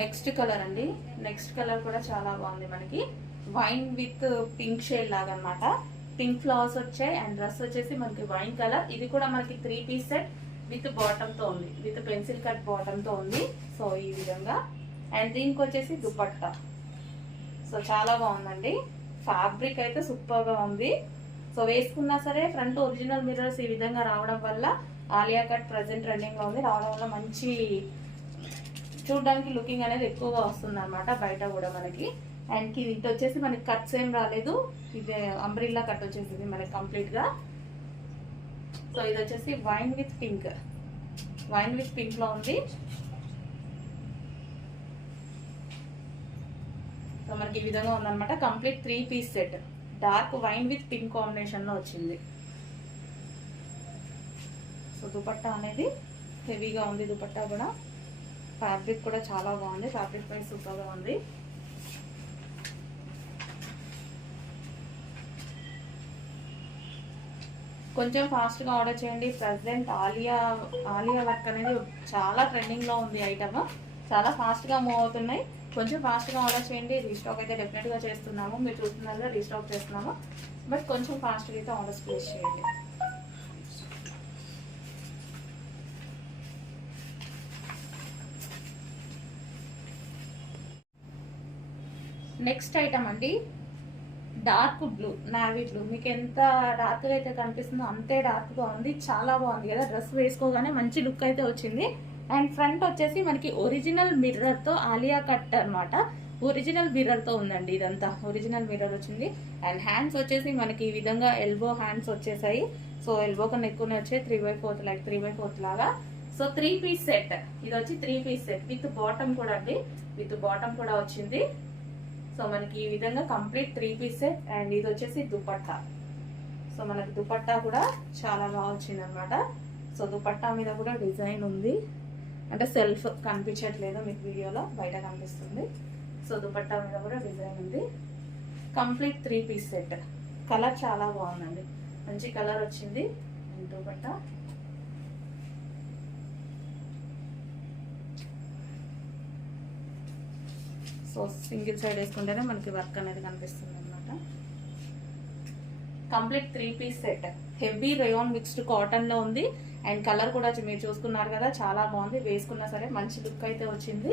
Next colour అండి. Next colour కూడా చాలా బాగుంది మనకి. వైన్ విత్ పింక్ షేడ్ లాగా అన్నమాట పింక్ ఫ్లవర్స్ వచ్చాయి అండ్ డ్రెస్ వచ్చేసి మనకి వైన్ కలర్ ఇది కూడా మనకి three piece set with bottom ఉంది. విత్ పెన్సిల్ కట్ బాటమ్తో ఉంది. సో ఈ విధంగా. అండ్ దీనికి వచ్చేసి దుపట్టా. సో చాలా బాగుందండి. ఫ్యాబ్రిక్ అయితే సూపర్గా ఉంది. సో వేసుకున్నా సరే ఫ్రంట్ ఒరిజినల్ మిర్రర్స్ ఈ విధంగా రావడం వల్ల ఆలియా కట్ ప్రజెంట్ రన్నింగ్లో ఉంది. రావడం వల్ల మంచి చూడడానికి లుకింగ్ అనేది ఎక్కువగా వస్తుంది అనమాట బయట కూడా మనకి. అండ్ ఇది వచ్చేసి మనకి కట్స్ ఏం రాలేదు. ఇది అంబ్రిల్లా కట్ వచ్చేసింది మనకి కంప్లీట్గా. సో ఇది వచ్చేసి wine with pink wine with పింక్లో ఉంది. సో మనకి ఈ విధంగా ఉందన్నమాట. Complete three piece set dark wine with pink కాంబినేషన్లో వచ్చింది. సో దుపట్టా అనేది హెవీగా ఉంది దుపట్టా కూడా. ఫ్యాబ్రిక్ కూడా చాలా బాగుంది. ఫ్యాబ్రిక్ ప్రైస్ సూపర్గా ఉంది. కొంచెం ఫాస్ట్గా ఆర్డర్ చేయండి. ప్రజెంట్ ఆలియా ఆలియా వర్క్ అనేది చాలా ట్రెండింగ్లో ఉంది ఐటమ్ చాలా ఫాస్ట్గా మూవ్ అవుతున్నాయి. కొంచెం ఫాస్ట్గా ఆర్డర్ చేయండి. రీస్టాక్ అయితే డెఫినెట్గా చేస్తున్నాము. మీరు చూస్తున్నారు రీస్టాక్ చేస్తున్నాము. బట్ కొంచెం ఫాస్ట్గా అయితే ఆర్డర్స్ ప్లేస్ చేయండి. నెక్స్ట్ ఐటమ్ అండి. డార్క్ బ్లూ నావీ బ్లూ మీకు ఎంత డార్క్గా అయితే కనిపిస్తుందో అంతే డార్క్గా ఉంది. చాలా బాగుంది కదా డ్రెస్ వేసుకోగానే మంచి లుక్ అయితే వచ్చింది. అండ్ ఫ్రంట్ వచ్చేసి మనకి ఒరిజినల్ మిర్రర్తో ఆలియా కట్ అన్నమాట. ఒరిజినల్ మిర్రర్తో ఉందండి ఇదంతా. ఒరిజినల్ మిర్రర్ వచ్చింది. అండ్ హ్యాండ్స్ వచ్చేసి మనకి ఈ విధంగా ఎల్బో హ్యాండ్స్ వచ్చేసాయి. సో ఎల్బో కన్నా ఎక్కువనే వచ్చాయి. Three by fourth like three by fourth లాగా. సో త్రీ పీస్ సెట్ ఇది వచ్చి three piece set with bottom కూడా అండి. విత్ బాటమ్ కూడా వచ్చింది. సో మనకి ఈ విధంగా complete three piece set and ఇది వచ్చేసి దుపట్టా. సో మనకి దుపట్టా కూడా చాలా బాగా వచ్చింది అనమాట సో దుపట్టా మీద కూడా డిజైన్ ఉంది. అంటే సెల్ఫ్ కనిపించట్లేదు మీకు వీడియోలో బయట కనిపిస్తుంది. సో దుపట్టా మీద కూడా డిజైన్ ఉంది. Complete three piece set. Colour చాలా బాగుందండి. మంచి కలర్ వచ్చింది. దుపట్టా. సో సింగిల్ సైడ్ వేసుకుంటేనే మనకి వర్క్ అనేది కనిపిస్తుంది అనమాట complete three piece set heavy rayon mixed కాటన్లో ఉంది. అండ్ కలర్ కూడా మీరు చూసుకున్నారు కదా చాలా బాగుంది. వేసుకున్నా సరే మంచి లుక్ అయితే వచ్చింది.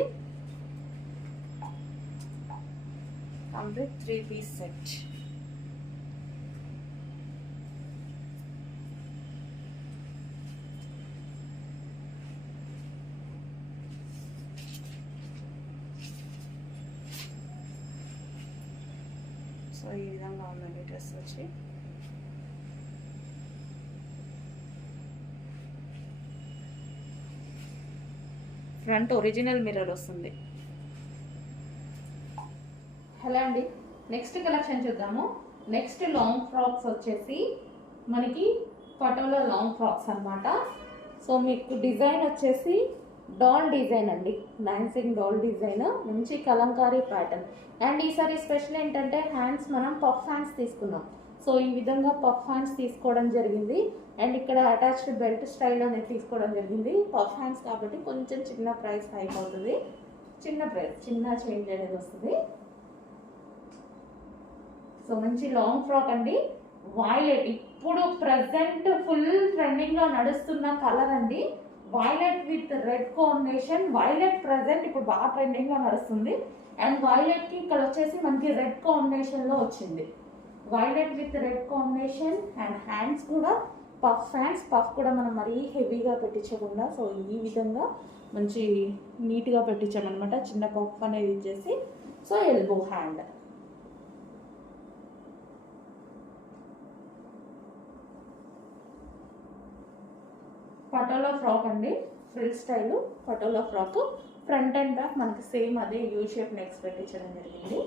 Complete three piece set so ఈ విధంగా ఉందండి డ్రెస్ వచ్చి. ఫ్రంట్ ఒరిజినల్ మిర్రర్ వస్తుంది. హలో అండి నెక్స్ట్ కలెక్షన్ చూద్దాము. నెక్స్ట్ లాంగ్ ఫ్రాక్స్ వచ్చేసి మనకి పటంలో లాంగ్ ఫ్రాక్స్ అన్నమాట. సో మీకు డిజైన్ వచ్చేసి డాల్ డిజైన్ అండి. డాన్సింగ్ డాల్ డిజైన్ మంచి కలంకారీ ప్యాటర్న్ అండ్ ఈసారి స్పెషల్ ఏంటంటే హ్యాండ్స్ మనం పఫ్ హ్యాండ్స్ తీసుకున్నాం. సో ఈ విధంగా పఫ్ హ్యాండ్స్ తీసుకోవడం జరిగింది. అండ్ ఇక్కడ అటాచ్డ్ బెల్ట్ స్టైల్ అనేది తీసుకోవడం జరిగింది. పఫ్ హ్యాండ్స్ కాబట్టి కొంచెం చిన్న ప్రైస్ హైక్ అవుతుంది. చిన్న ప్రైస్ చిన్న చేంజ్ అనేది వస్తుంది. సో మంచి లాంగ్ ఫ్రాక్ అండి. వాయిలెట్ ఇప్పుడు ప్రజెంట్ ఫుల్ ట్రెండింగ్లో నడుస్తున్న కలర్ అండి. Violet with red combination violet present ఇప్పుడు బాగా ట్రెండింగ్లో నడుస్తుంది. అండ్ వైలెట్కి ఇక్కడ వచ్చేసి మనకి రెడ్ కాంబినేషన్లో వచ్చింది. Violet with red combination and hands కూడా పఫ్ హ్యాండ్స్ పఫ్ కూడా మనం మరీ హెవీగా పెట్టించకుండా సో ఈ విధంగా మంచి నీట్గా పెట్టించామన్నమాట. చిన్న పఫ్ అనేది ఇచ్చేసి so elbow hand patola frock అండి. Frill style patola frock. Front and back మనకి సేమ్ అదే యూ షేప్ నెక్స్ట్ పెట్టించడం జరిగింది.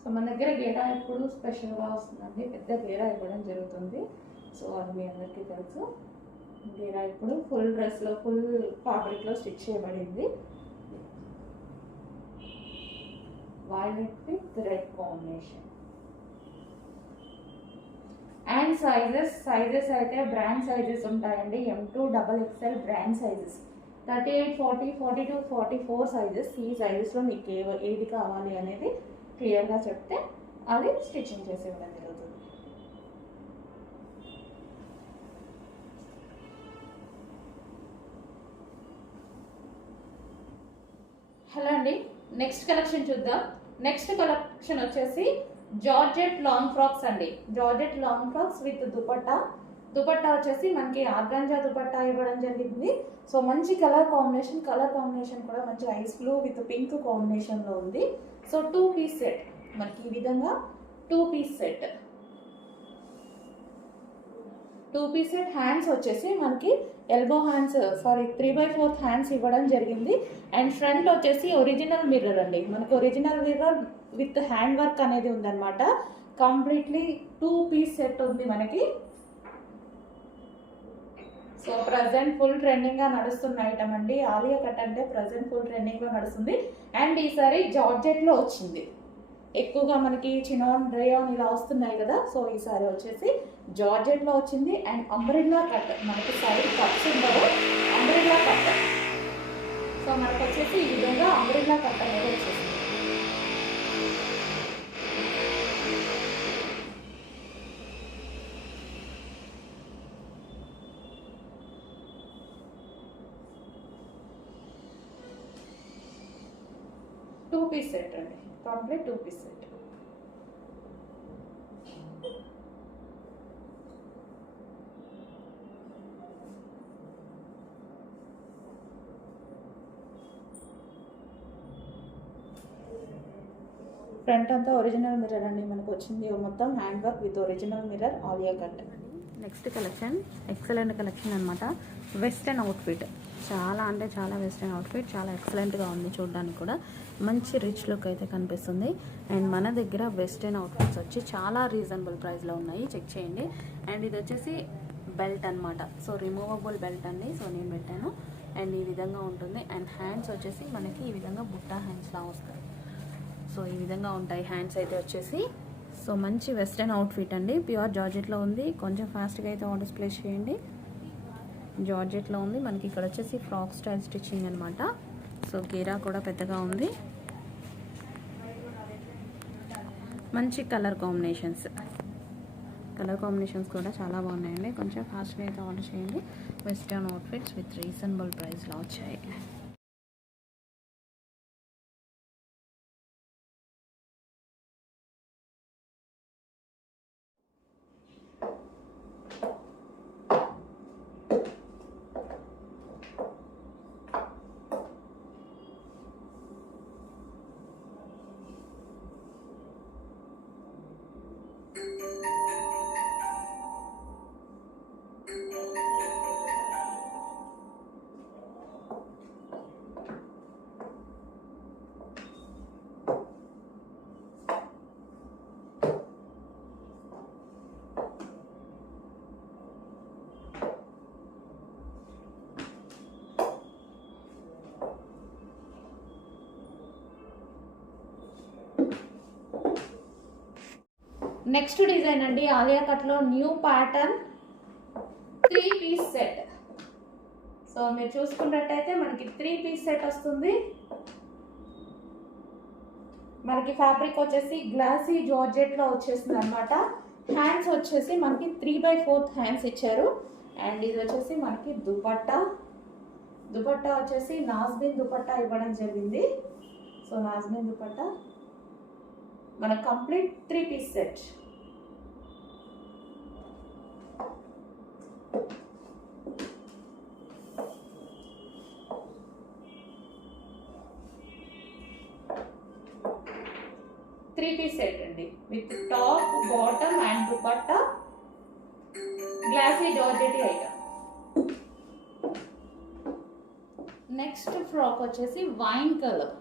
సో మన దగ్గర గేరా ఎప్పుడు స్పెషల్గా వస్తుందండి పెద్ద గేరా ఇవ్వడం జరుగుతుంది. సో అది మీ అందరికీ తెలుసు. గేరా ఇప్పుడు ఫుల్ డ్రెస్లో ఫుల్ ఫ్యాబ్రిక్లో స్టిచ్ చేయబడింది. Violet with red combination and sizes sizes అయితే బ్రాండ్ సైజెస్ ఉంటాయండి. M two double XL brand sizes thirty eight forty forty two forty four sizes ఈ సైజెస్లో మీకు ఏ ఏది కావాలి అనేది క్లియర్గా చెప్తే అది స్టిచ్చింగ్ చేసి ఇవ్వడం జరుగుతుంది. హలో అండి నెక్స్ట్ కలెక్షన్ చూద్దాం. నెక్స్ట్ కలెక్షన్ వచ్చేసి జార్జెట్ లాంగ్ ఫ్రాక్స్ అండి. Georgette long frocks with dupatta. Dupatta వచ్చేసి మనకి ఆర్గాంజా దుపట్టా ఇవ్వడం జరిగింది. సో మంచి కలర్ కాంబినేషన్ కలర్ కాంబినేషన్ కూడా మంచి ఐస్ బ్లూ విత్ పింక్ కాంబినేషన్లో ఉంది. సో టూ పీస్ సెట్ మనకి ఈ విధంగా two piece set two piece set hands వచ్చేసి మనకి elbow hands sorry three by fourth hands ఇవ్వడం జరిగింది. అండ్ ఫ్రంట్ వచ్చేసి ఒరిజినల్ మిర్రర్ అండి. మనకు original mirror with hand work అనేది ఉందన్నమాట. కంప్లీట్లీ టూ పీస్ సెట్ ఉంది మనకి. సో ప్రజెంట్ ఫుల్ ట్రెండింగ్గా నడుస్తున్న ఐటమ్ అండి. ఆలియా కట్ అంటే ప్రజెంట్ ఫుల్ ట్రెండింగ్లో నడుస్తుంది. అండ్ ఈసారి జార్జెట్లో వచ్చింది. ఎక్కువగా మనకి చినాన్ డ్రేయాన్ ఇలా వస్తున్నాయి కదా. సో ఈసారి వచ్చేసి జార్జెట్లో వచ్చింది. అండ్ అంబ్రిల్లా కట్ మనకి సైడ్ కట్స్ ఉండవు అంబ్రిల్లా కట్ సో మనకు వచ్చేసి ఈ విధంగా అంబ్రిల్లా కట్ అనేది వచ్చేసి పీస్ సెట్ అండి. Complete two piece set. Front అంతా ఒరిజినల్ మిర్రర్ అండి. మనకు వచ్చింది మొత్తం hand work with original mirror Alia cut next collection excellent collection అనమాట వెస్ట్రన్ అవుట్ఫిట్ చాలా అంటే చాలా వెస్ట్రన్ అవుట్ఫిట్ చాలా ఎక్సలెంట్గా ఉంది చూడడానికి కూడా. మంచి రిచ్ లుక్ అయితే కనిపిస్తుంది. అండ్ మన దగ్గర వెస్ట్రన్ అవుట్ఫిట్స్ వచ్చి చాలా రీజనబుల్ ప్రైస్లో ఉన్నాయి. చెక్ చేయండి. అండ్ ఇది వచ్చేసి బెల్ట్ అన్నమాట. సో రిమూవబుల్ బెల్ట్ అండి. సో నేను పెట్టాను. అండ్ ఈ విధంగా ఉంటుంది. అండ్ హ్యాండ్స్ వచ్చేసి మనకి ఈ విధంగా బుట్టా హ్యాండ్స్లా వస్తాయి. సో ఈ విధంగా ఉంటాయి హ్యాండ్స్ అయితే వచ్చేసి. సో మంచి వెస్ట్రన్ అవుట్ఫిట్ అండి. ప్యూర్ జార్జెట్లో ఉంది. కొంచెం ఫాస్ట్గా అయితే ఆర్డర్స్ ప్లేస్ చేయండి. జార్జెట్లో ఉంది. మనకి ఇక్కడ వచ్చేసి ఫ్రాక్ స్టైల్ స్టిచ్చింగ్ అనమాట సో గీరా కూడా పెద్దగా ఉంది. మంచి కలర్ కాంబినేషన్స్. కలర్ కాంబినేషన్స్ కూడా చాలా బాగున్నాయండి. కొంచెం ఫాస్ట్గా అయితే ఆర్డర్ చేయండి. వెస్ట్రన్ అవుట్ఫిట్స్ విత్ రీజనబుల్ ప్రైస్లో వచ్చాయి. నెక్స్ట్ డిజైన్ అండి ఆలియా కట్లో new pattern three piece set. So మీరు చూసుకున్నట్టయితే మనకి త్రీ పీస్ సెట్ వస్తుంది. మనకి ఫ్యాబ్రిక్ వచ్చేసి గ్లాసీ జార్జెట్లో వచ్చేసింది అనమాట హ్యాండ్స్ వచ్చేసి మనకి త్రీ బై ఫోర్త్ హ్యాండ్స్ ఇచ్చారు. అండ్ ఇది వచ్చేసి మనకి దుపట్టా. దుపట్టా వచ్చేసి నాజ్బిన్ దుపట్టా ఇవ్వడం జరిగింది. సో నాజ్బిన్ దుపట్టా. మన complete three piece set. Three piece set అండి. With top bottom and dupatta glossy georgette item. Next frock వచ్చేసి వైన్ కలర్.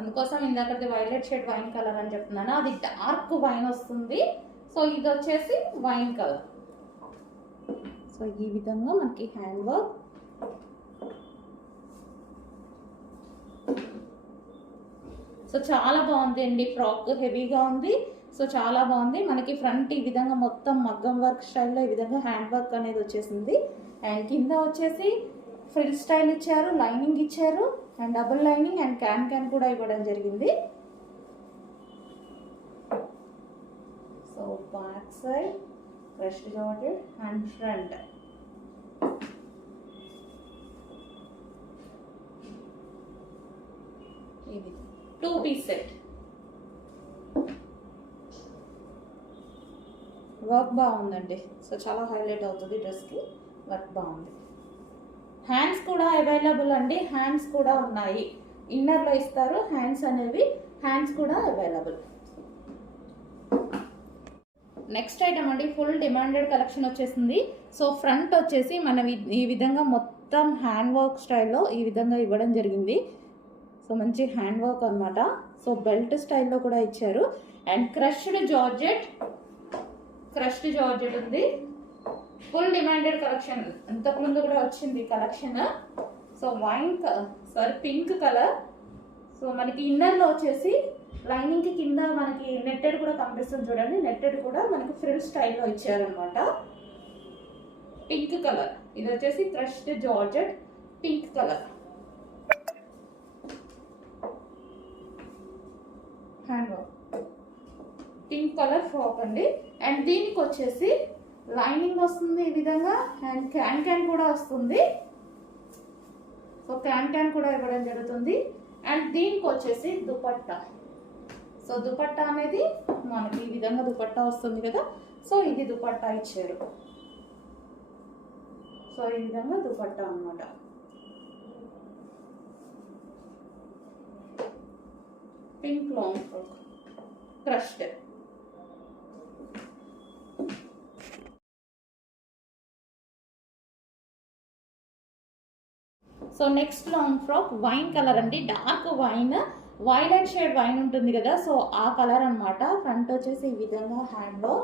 అందుకోసం ఇందాకది వైలెట్ షేడ్ వైన్ కలర్ అని చెప్తున్నాను? అది డార్క్ వైన్ వస్తుంది. సో ఇది వచ్చేసి వైన్ కలర్ సో ఈ విధంగా మనకి హ్యాండ్ వర్క్ సో చాలా బాగుంది అండి. ఫ్రాక్ హెవీగా ఉంది. సో చాలా బాగుంది. మనకి ఫ్రంట్ ఈ విధంగా మొత్తం మగ్గం వర్క్ స్టైల్లో ఈ విధంగా హ్యాండ్ వర్క్ అనేది వచ్చేసింది. అండ్ కింద వచ్చేసి ఫ్రిల్ స్టైల్ ఇచ్చారు లైనింగ్ ఇచ్చారు and double lining and can can కూడా ఇవ్వడం జరిగింది. So back side crush georgette and front ఇది టూ పీస్ సెట్ వర్క్ బాగుందండి. సో చాలా హైలైట్ అవుతుంది డ్రెస్కి. వర్క్ బాగుంది. హ్యాండ్స్ కూడా అవైలబుల్ అండి. హ్యాండ్స్ కూడా ఉన్నాయి. ఇన్నర్లో ఇస్తారు. హ్యాండ్స్ అనేవి హ్యాండ్స్ కూడా అవైలబుల్ నెక్స్ట్ ఐటమ్ అండి. ఫుల్ డిమాండెడ్ కలెక్షన్ వచ్చేసింది. సో ఫ్రంట్ వచ్చేసి మనం ఈ- విధంగా మొత్తం హ్యాండ్ వర్క్ స్టైల్లో ఈ విధంగా ఇవ్వడం జరిగింది. సో మంచి హ్యాండ్ వర్క్ అనమాట సో బెల్ట్ స్టైల్లో కూడా ఇచ్చారు. And crushed georgette crushed georgette ఉంది. ఫుల్ డిమాండెడ్ కలెక్షన్ ఇంతకుముందు కూడా వచ్చింది collection so wine sorry pink colour so మనకి ఇన్నర్లో వచ్చేసి లైనింగ్కి కింద మనకి నెట్టెడ్ కూడా కనిపిస్తుంది చూడండి. నెట్టెడ్ కూడా మనకి ఫ్రిల్ స్టైల్లో ఇచ్చారనమాట పింక్ కలర్ ఇది వచ్చేసి crushed georgette pink colour hand work pink colour frock అండి. అండ్ దీనికి వచ్చేసి లైనింగ్ వస్తుంది ఈ విధంగా అండ్ క్యాన్ క్యాన్ కూడా వస్తుంది. సో క్యాన్ క్యాన్ కూడా ఇవ్వడం జరుగుతుంది. అండ్ దీనికి వచ్చేసి దుపట్టా. సో దుపట్టా అనేది మనకి ఈ విధంగా దుపట్టా వస్తుంది కదా. సో ఇది దుపట్టా ఇచ్చారు. సో ఈ విధంగా దుపట్టా అన్నమాట. Pink long frock crushed so next long frock wine colour అండి. Dark wine violet shade wine ఉంటుంది కదా. సో ఆ కలర్ అనమాట ఫ్రంట్ వచ్చేసి ఈ విధంగా హ్యాండ్లో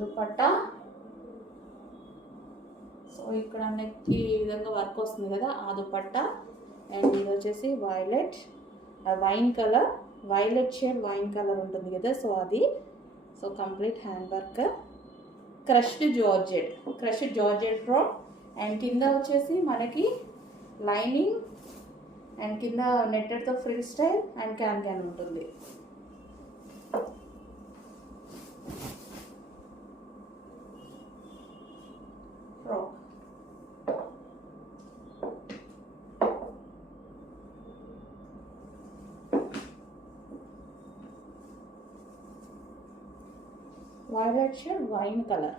దుపట్టా. సో ఇక్కడ నెక్కి ఈ విధంగా వర్క్ వస్తుంది కదా ఆ దుపట్టా. అండ్ ఇది వచ్చేసి violet wine colour violet shade wine colour ఉంటుంది కదా. సో అది. So complete hand work. Crushed georgette. Crushed georgette road and కింద వచ్చేసి మనకి లైనింగ్. అండ్ కింద నెట్టెడ్తో frill style and can can ఉంటుంది frock violet shade wine colour